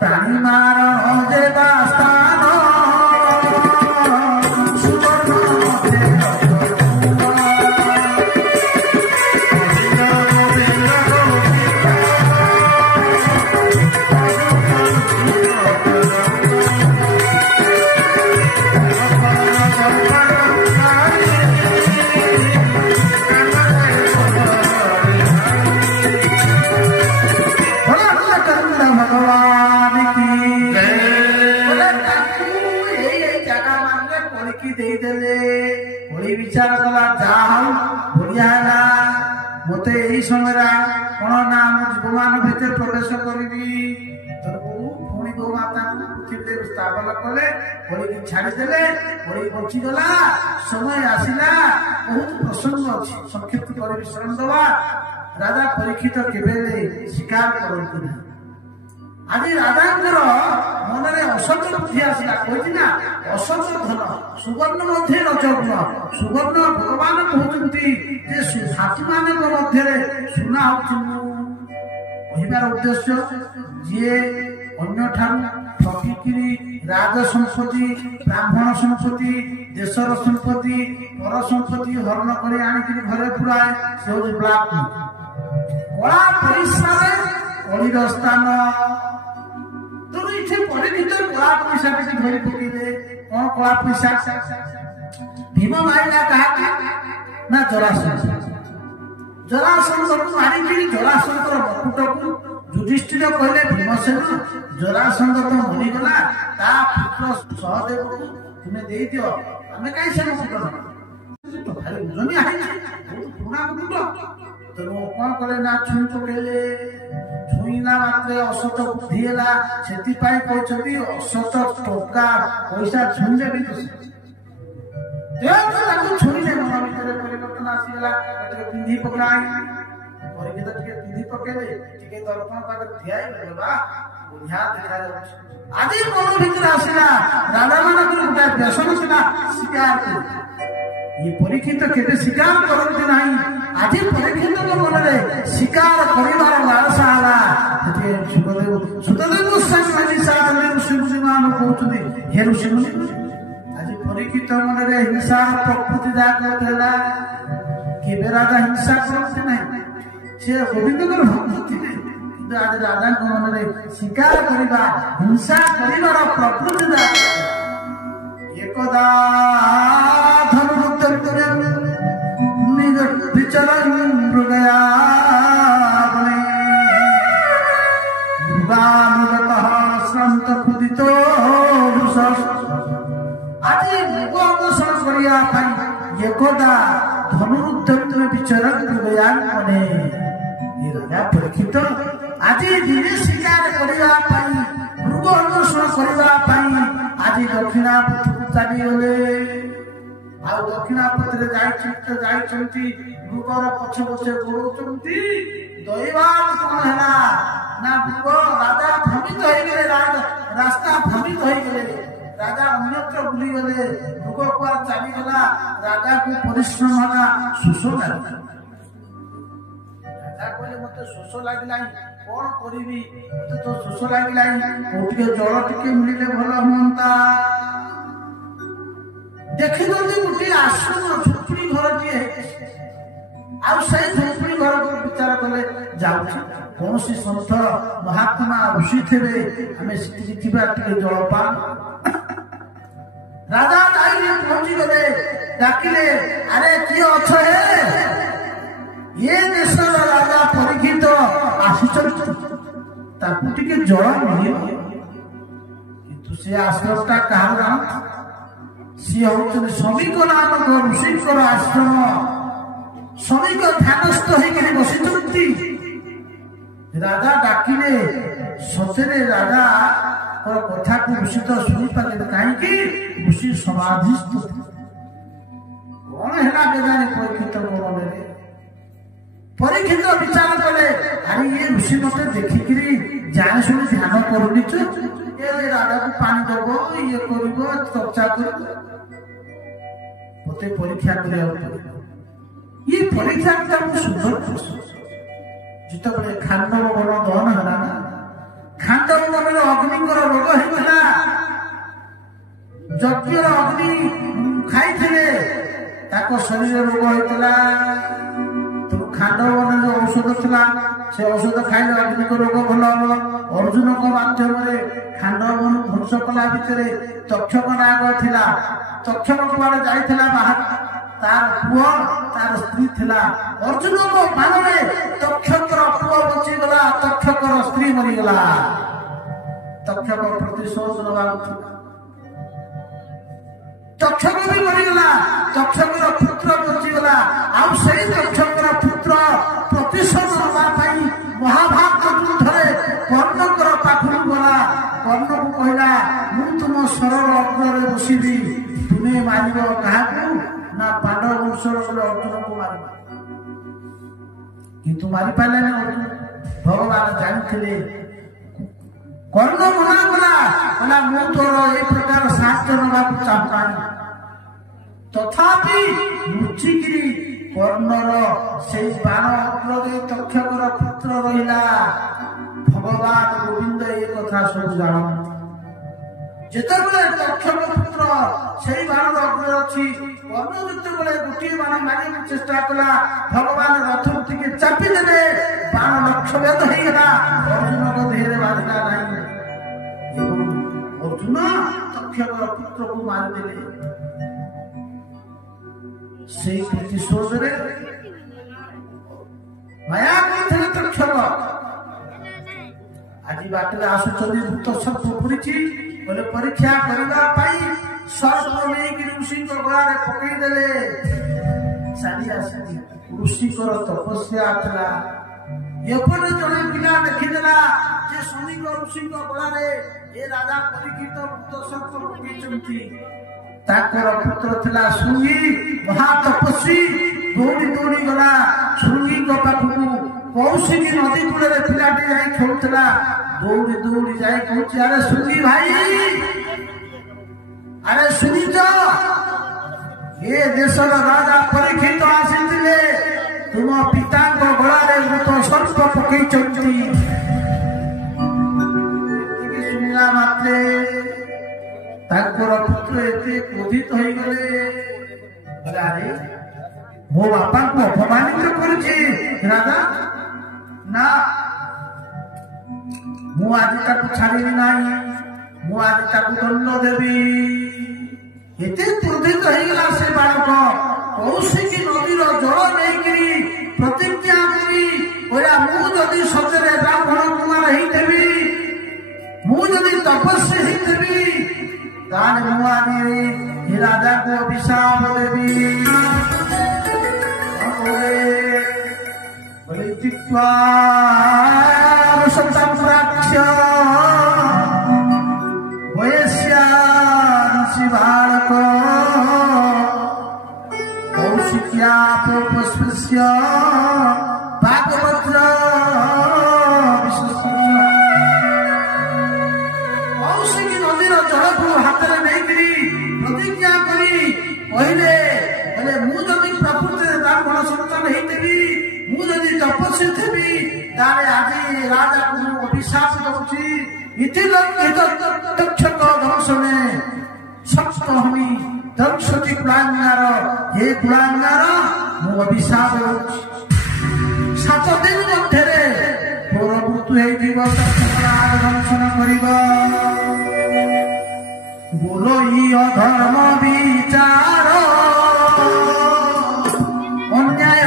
প্রাণী মারণ যেবা স্থান সুবর্ণ মধ্যে विचार कला जाओ बढ़िया है मत यही समय कौन ना जीवमान भर प्रवेश करी पुणी गो माता पृथ्वी स्थापन कले बड़ी छाड़ीदे बड़ी बचीगला समय आसला बहुत प्रसंग अच्छी संक्षिप्त कर विश्राम दवा राजा परीक्षित केवे स्वीकार करती ना आज राजा मन में असत बुद्धि आसला कही ना असत धन सुवर्ण मध्य रजगुण सुवर्ण भगवान कहते साथी मान मध्य सुना कहबार उद्देश्य जी अन्य ठगिकी राज संपत्ति ब्राह्मण संपत्ति देशर संपत्ति पर संपत्ति हरण कर घरे पुराए से हूँ ब्लाक कला परिश्रा कलिर स्थान तो ये परीक्षित कला पैसा टी धरी पकड़े कौन कला पैसा भीम मारिला क्या ना जरासंध जरासंध को मारिकी जरासंध बकुट को युधिष्ठिर कहले भीमसेन जरासंध तो मरीगला ता पुत्र सहदेव को तुम्हें दे दियो आमे कहीं से मुकुट भारी उजनी आई पुना मुकुट तो कौन कले ना छुई पकड़े छुईला मात्रे असत बुद्धि है से कहते असत टका पैसा छुईले भी छुईले मन भर परिवर्तन आसीगला पिंधि पकड़ाई परीक्षित पिंधि पकड़े टे दर्पण पाखे ठिया बढ़िया देखा आज मन भर आसला राजा मान गोटे व्यसन सीना शिकार कर ये परीक्षित केवे स्वीकार करते ना आज परीक्षित मन में स्वीकार कर लालसा सुखदेव ऋषि मुनि मान कहते हे ऋषि मुनि आज परीक्षित मन में हिंसा प्रकृति जागृत केवे राजा हिंसा करते ना सी गोविंद भक्त थे कि आज राजा मन में स्वीकार करवा हिंसा कर प्रकृति जागृत एकदा निज विचरण मृगया श्रांत खुदितो आज मृग अन्वेषण करने एकदा धनुरुद्ध विचरण मृगया मने ये राजा परीक्षित आज दिने शिकार करने मृग अन्वेषण करने आज दक्षिणापथ चलीगले आ दक्षिणापथरे मृगर पछ पछे गोड़ौंती दैवाद कौन है ना मृग राजा भ्रमित होगले रास्ता भ्रमित होगले राजा अन्यत्र बुलीगले मृग कुआर चलीगला राजा को परिश्रम है शोष लगे राजा कहले मत शोष लगे कौन करी मत तो शोष लगे जल टे मिले भल हमता देखी गोटे आश्रम झोपड़ी घर टे झोपड़ी घर को विचार कले जाऊँ कौन सी सन्थ महात्मा ऋषि थे आम से जलपान राजा पहुंची गले डाकिले अरे किए अच्छे ये देश राजा परीक्षित आसुटे जल मिले किंतु से आश्रमटा कहा सी हूँ श्रमिक नामक ऋषिकर आश्रम श्रमिक ध्यानस्थ होकर बसी राजा डाकिले सचेरे राजा कथा को ऋषि तो शुणी पारे कहीं ऋषि समाधिस्थ कौन है केजानी परीक्षित मन परीक्षित विचार कले अरे ये ऋषि मत देखिक जाए शुणी ध्यान करूनी ये राजा को पानी दब ये कर चर्चा कर मत परीक्षा कर ये परीक्षा सुंदर जिते खांडव वन दहन है ना खांडव वन शरीर रोग होता खांडवन जो औषध था से औषध खाइले अग्निक रोग भल हम अर्जुन माध्यम खांडवन ध्वंस कला भितर तक्षक नाग थिला तक्षक कुआड़े जाइथिला बाहर तार पुओ तार स्त्री थिला अर्जुन को बाणरे तक्षकर पुओ बची गला तक्षकर स्त्री मरी गला तक्षक प्रतिशोध नवा तक्षक भी मरीगला तक्षकर पुत्र बचीगला आउ से तक्षकर पुत्र प्रतिशोध नवा महाभारत युद्धरे कर्णकर पाखु गला कर्ण को कहला मु तुम सरल अग्नि बसबी तुम्हें मार क्या ना पांडव वंशर अर्जुन को मार किंतु मारी पारे अर्जुन भगवान जानते कर्ण मना कला मु तोर ए प्रकार साहाଯ୍ୟ नवाक चाहूना तथापि लुचिकी कर्णर से बाण अग्रे तक्षकर पुत्र रहा भगवान गोविंद ये कथा सब जान जिते तक्षक पुत्र से बाण अग्रे अच्छी कर्ण जिते गोटे बाण मारे चेष्टा कला भगवान रथ टे चापिदे बाण लक्ष्यभेद होगा अर्जुन को देहरे बाधिला नहीं अर्जुन तक्षकर पुत्र को मारिदे से प्रतिशोध माया करते तक्षक आज बाटे आसुचंदी भूत सर्प पड़ी बोले परीक्षा करने सर्प नहीं ऋषि गला पकईदे सारी आसी ऋषि तपस्या था एपटे जड़े पिला देखीदेला जे शनिक ऋषि गला ये राजा परीक्षित भूत सर्प पकई ताकर पुत्र थिला शृंगी महातपस्वी दौड़ी दौड़ी गला शृंगी पाखु कौशिकी नदी कूल पिलाटी जा खेलुला दौड़ी दौड़ी जाए कहूँ अरे शृंगी भाई अरे शुणिच ये देशर राजा परीक्षित आसी तुम पिता गलारे मृत सर्प पकई शुणिला मात्रे पुत्र एते क्रोधित हो गले अरे मो बापा को अपमानित कर राजा ना मु आज छाड़ी ना मु आज दंड देवी एते क्रोधित हो गला से बालक कौशिकी नदीर जल नहीं प्रतिज्ञा करी मुझे सचरे ब्राह्मण कुमार होदेवी मुझे तपस्वी होदेवी राजा को अभिशाप देवी बालक कौशिक्या पुष्पस्य भागवत्र कौशिकी नदीर जल को हाथ में नहीं प्रतिज्ञा करी कहले मुझे प्रकृति ब्राह्मण संतान होदेवी मुझे तपस्वी थी तारे आज राजा को अभिशाप दूसरी तक्षक दर्शने सप्त हमी दक्षति कुलांगार हे कुलांगार मु अभिशाप दूसरी 7 दिन मध्य तोर मृत्यु दर्शन कर बोलो धर्म विचार अन्याय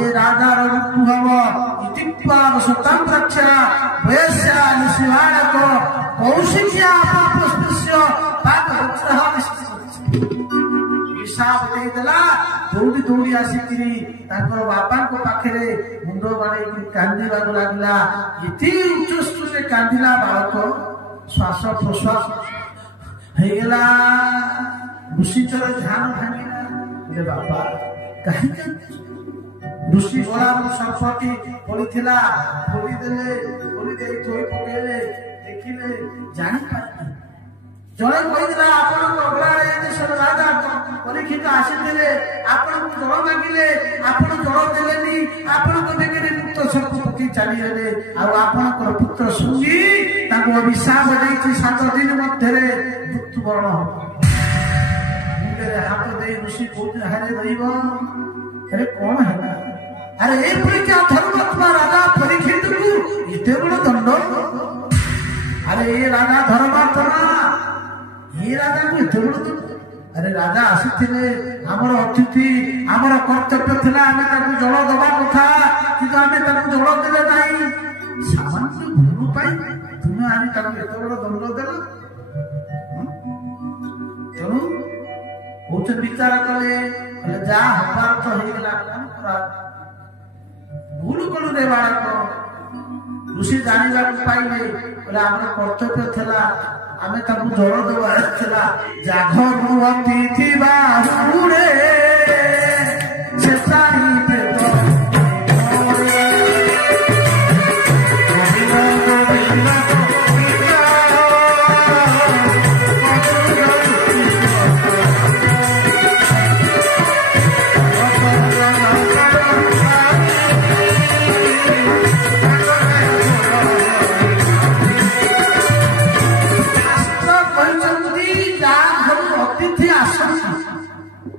ये राजा ऋतु हव इतिक्वार स्वतंत्रक्षा वयस्या निशिवाणक कौशिक्या पुष्पस्य पाक उत्साह हिसाब देला दौड़ी दौड़ी आसिकी बापा पाखे मुंड बाड़े कांदा लगला ये उच्चस्तु से कांदा बालक श्वास प्रश्वास होगला ऋषिचर ध्यान भांगे बापा कहीं ऋषि गला सर्पटी पड़ा खोलीदे थोई पकेले देखिले जापारे जड़े कहला आपण अगलाड़े देशर राजा परीक्षित आसीले आपण जल मागिले आपण जल देलेनी आपण बेगे मुक्त सर्प पकी चलीगले आपणकर पुत्र सुंगी अभिशाप देती 7 दिन मध्य मृत्युवरण मुंडे हाथ दे ऋषि कहते हरे दैव अरे कौन है अरे ये परीक्षा धर्मात्मा राजा परीक्षित को इतने बड़ दंड अरे ये राजा धर्मात्मा ये राजा को इतने बड़ दंड अरे राजा आसी आमर अतिथि आमर कर्तव्य थिला आमे ताकू जल दबा कथा किंतु आमे ताकू जल देले नाही सामान्य भूल पाई तुमे आनी ताकू एते बड़ दंड देला तेणु बहुत विचार कले जा हबार तो हेगला भूल कलु रे बालक ऋषि जानिबा पाइले बोले आमर कर्तव्य थिला आमे ताकू जल देवा थिला जाघर अतिथि बाहुरे से सारी प्रेत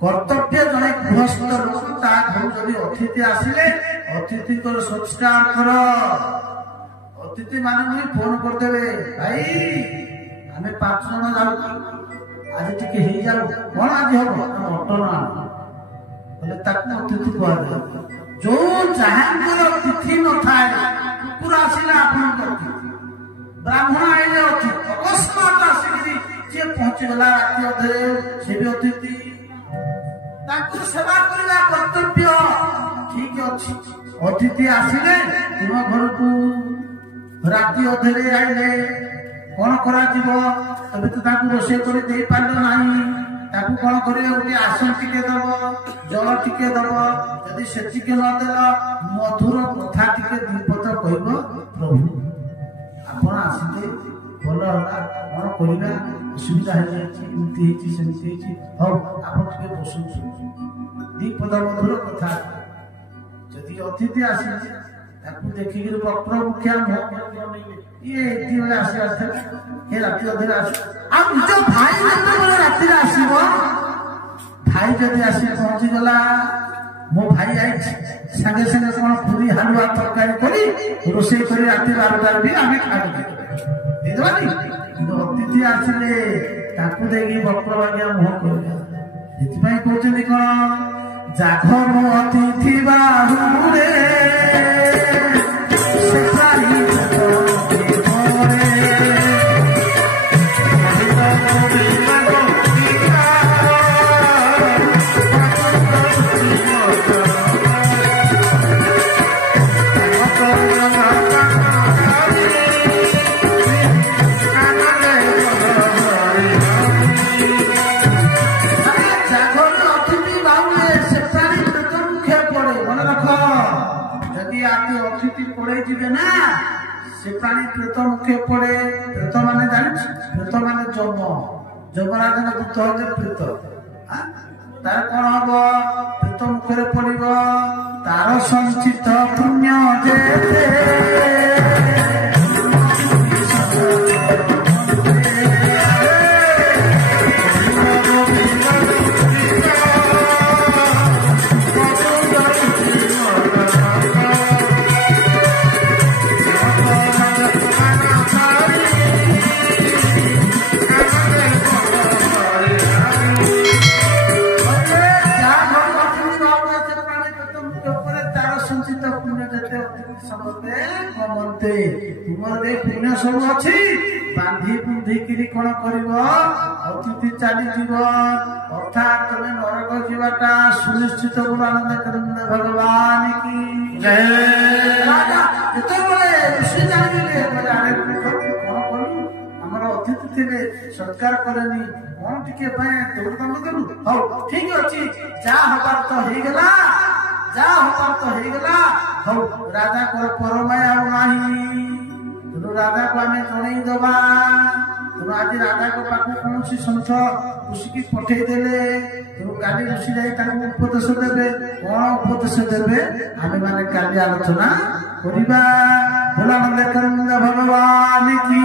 कर्तव्य जड़े गृहस्थ लोक घर जब अतिथि आसिले अतिथि संस्कार कर अतिथि मान फोन करदे भाई आम 5 जन जाऊ आज टे जाऊ कौन आज हम मटन बोले अतिथि कह जो जहां तिथि न थाए कुकुर आसिला आप ब्राह्मण आईले अतिथि अकस्मात आसिक सी पहुंचीगला राति अधे से भी अतिथि सेवा करला कर्तव्य ठीक अच्छी अतिथि आसिले तुम घर को राति अधे आईले कौन करा तबे तो रोषे कर दे पार ना कौन कर आसन टिके दब जल टिके दब जदि से नदेल मधुर कथा टिके दीपद कह प्रभु आपण आसिले भल है कौन करवा असुविधा होमती सेमती हम आप बसु दीपद मधुर कथा जदि अतिथि आसी देखिक वक्र मुखिया ये आसी राति अधे निज भाई राति आसब भाई जदि आसी पहुंची गला मो भाई आई संगे संगे कौन पूरी हालुआ तरकारी करी रोषे कर राति 12 भी आम खाई अतिथि आसिले देखिए वक्र बागिया मुह कर कहते कौन जाघर अतिथि बाहुरे से प्राणी प्रेत मुखे पड़े प्रेत माने जान प्रेत माने जम जमराज दूत होते प्रेत तार कौन हम प्रेत मुखे पड़ब तार संचित पुण्य जेते ସମସ୍ତେ ଗମନ୍ତେ ତୁମର ଏ ପୁଣ୍ୟ ସବୁ ଅଛି ବାନ୍ଧି ବୁନ୍ଧିକିରି କଣ କରିବ ଅତିଥି ଚାଲିଯିବ ଅର୍ଥାତ୍ ତମେ ନରକ ଯିବାଟା ସୁନିଶ୍ଚିତ ବୋଲାନନ୍ଦ ଭଗବାନ କି ଯେତେବେଳେ ଋଷି ଜାଣିଲେ ଆରେ କଣ କଲୁ ଆମର ଅତିଥି ଥିଲେ ସତ୍କାର କଲେନି କଣ ଟିକେ ପାଇଁ ଦୌଡ଼ ଦେଲୁ ହଉ ଠିକ ଅଛି ଯାହା ହବାର ତ ହେଇଗଲା ଯାହା ହବାର ତ ହେଇଗଲା ହଉ ରାଜାଙ୍କର ପରମାୟ ଆଉ ନାହିଁ ତେଣୁ ରାଜାକୁ ଆମେ ଜଣେଇ ଦବା ତେଣୁ ଆଜି ରାଜାଙ୍କ ପାଖକୁ କୌଣସି ସନ୍ଥ ଋଷିକି ପଠେଇ ଦେଲେ ତେଣୁ କାଲି ଋଷି ଯାଇ ତାଙ୍କୁ ଉପଦେଶ ଦେବେ କଣ ଉପଦେଶ ଦେବେ ଆମେ ମାନେ କାଲି ଆଲୋଚନା କରିବା ଭୋଳାନନ୍ଦ ଭଗବାନ କି